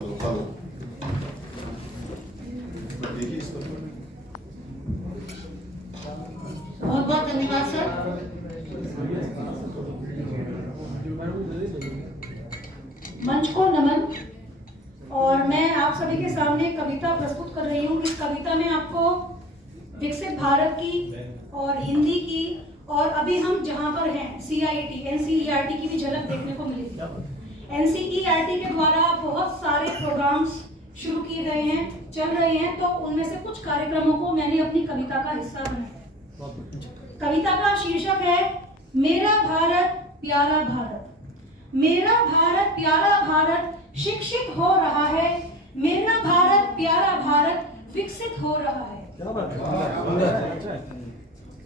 बहुत बहुत धन्यवाद सर। मंच को नमन। और मैं आप सभी के सामने कविता प्रस्तुत कर रही हूँ। इस कविता में आपको विकसित भारत की और हिंदी की और अभी हम जहाँ पर हैं CIET NCERT की भी झलक देखने को मिलेगी। NCERT के द्वारा बहुत सारे प्रोग्राम्स शुरू किए गए हैं, चल रहे हैं, तो उनमें से कुछ कार्यक्रमों को मैंने अपनी कविता का हिस्सा बनाया। कविता का शीर्षक है मेरा भारत प्यारा भारत। मेरा भारत प्यारा भारत शिक्षित हो रहा है। मेरा भारत प्यारा भारत विकसित हो रहा है।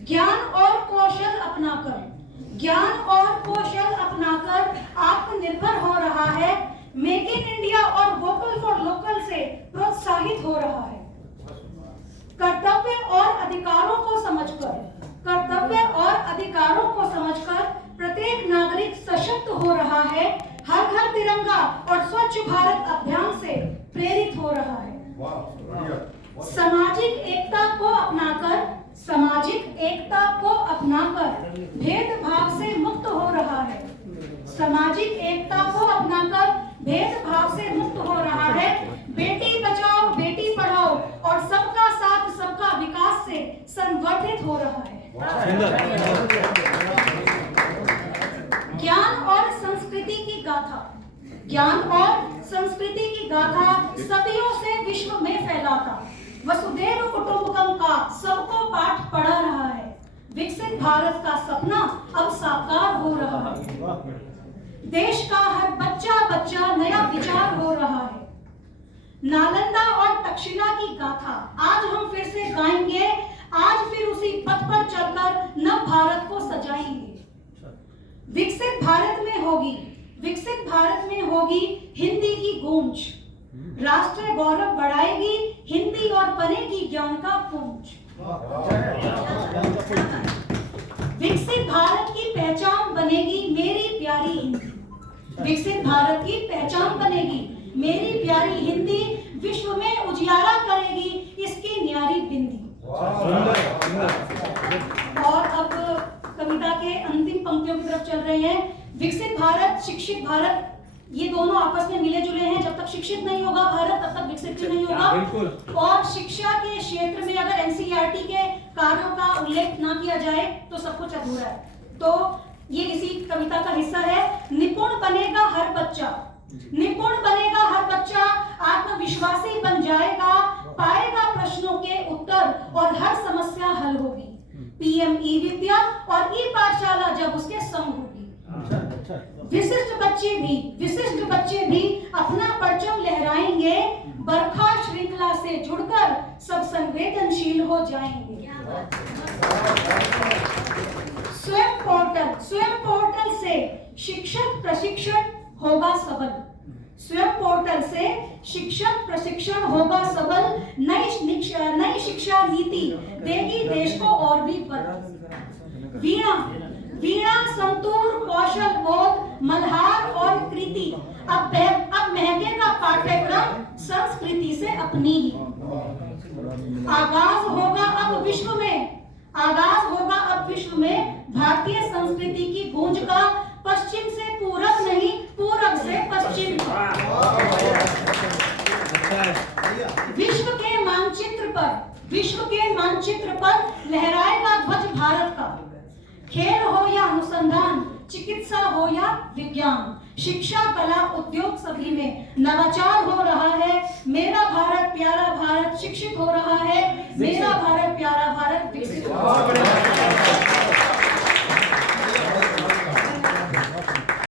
ज्ञान और कौशल अपनाकर आत्मनिर्भर हो रहा है। मेक इन इंडिया और वोकल फॉर लोकल से प्रोत्साहित हो रहा है। कर्तव्य और अधिकारों को समझकर प्रत्येक नागरिक सशक्त हो रहा है। हर घर तिरंगा और स्वच्छ भारत अभियान से प्रेरित हो रहा है। सामाजिक एकता को अपनाकर भेदभाव से मुक्त हो रहा है। सामाजिक एकता को अपनाकर भेदभाव से मुक्त हो रहा है। बेटी बचाओ बेटी पढ़ाओ और सबका साथ सबका विकास से संवर्धित हो रहा है। ज्ञान और संस्कृति की गाथा सदियों से विश्व में फैलाता वसुधैव कुटुंबकम का सबको पाठ पढ़ा रहा है। विकसित भारत का सपना अब साकार हो रहा है। देश का हर बच्चा नया विचार हो रहा है। नालंदा और तक्षशिला की गाथा आज हम फिर से गाएंगे। आज फिर उसी पथ पर चलकर नव भारत को सजाएंगे। विकसित भारत में होगी हिंदी की गूंज। राष्ट्रीय गौरव बढ़ाएगी हिंदी और बनेगी ज्ञान का पुंज। विकसित भारत की पहचान बनेगी मेरी प्यारी हिंदी। विकसित भारत की पहचान बनेगी मेरी प्यारी हिंदी। विश्व में उजियारा करेगी इसकी न्यारी बिंदी। और अब कविता के अंतिम पंक्तियों की तरफ चल रहे हैं। विकसित भारत शिक्षित भारत ये दोनों आपस में मिले जुले हैं। जब तक शिक्षित नहीं होगा भारत तब तक विकसित भी नहीं होगा। और शिक्षा के क्षेत्र में अगर NCERT के कार्यों का उल्लेख ना किया जाए तो सब कुछ अधूरा है। तो ये इसी कविता का हिस्सा है। निपुण बनेगा हर बच्चा आत्मविश्वासी बन जाएगा। पाएगा प्रश्नों के उत्तर और हर समस्या हल होगी। PM ई-विद्या और ई-पाठशाला जब उसके संग होगी। विशिष्ट बच्चे भी अपना परचम लहराएंगे। बरखा श्रृंखला से जुड़कर सब संवेदनशील हो जाएंगे। स्वयं पोर्टल से शिक्षक प्रशिक्षण होगा सबल। नई शिक्षा नीति देगी देश को और भी बल। वीणा संतूर कौशल बोध मल्हार और कृति अब महकेगा पाठ्यक्रम संस्कृति से अपनी ही। आगाज होगा अब विश्व में भारतीय संस्कृति की गूंज का। पश्चिम से पूरब नहीं पूरब से पश्चिम का। विश्व के मानचित्र पर लहराएगा ध्वज भारत का। खेल हो या अनुसंधान चिकित्सा हो या विज्ञान शिक्षा कला उद्योग सभी में नवाचार हो रहा है। मेरा भारत प्यारा भारत शिक्षित हो रहा है। मेरा भारत प्यारा भारत विकसित हो रहा है।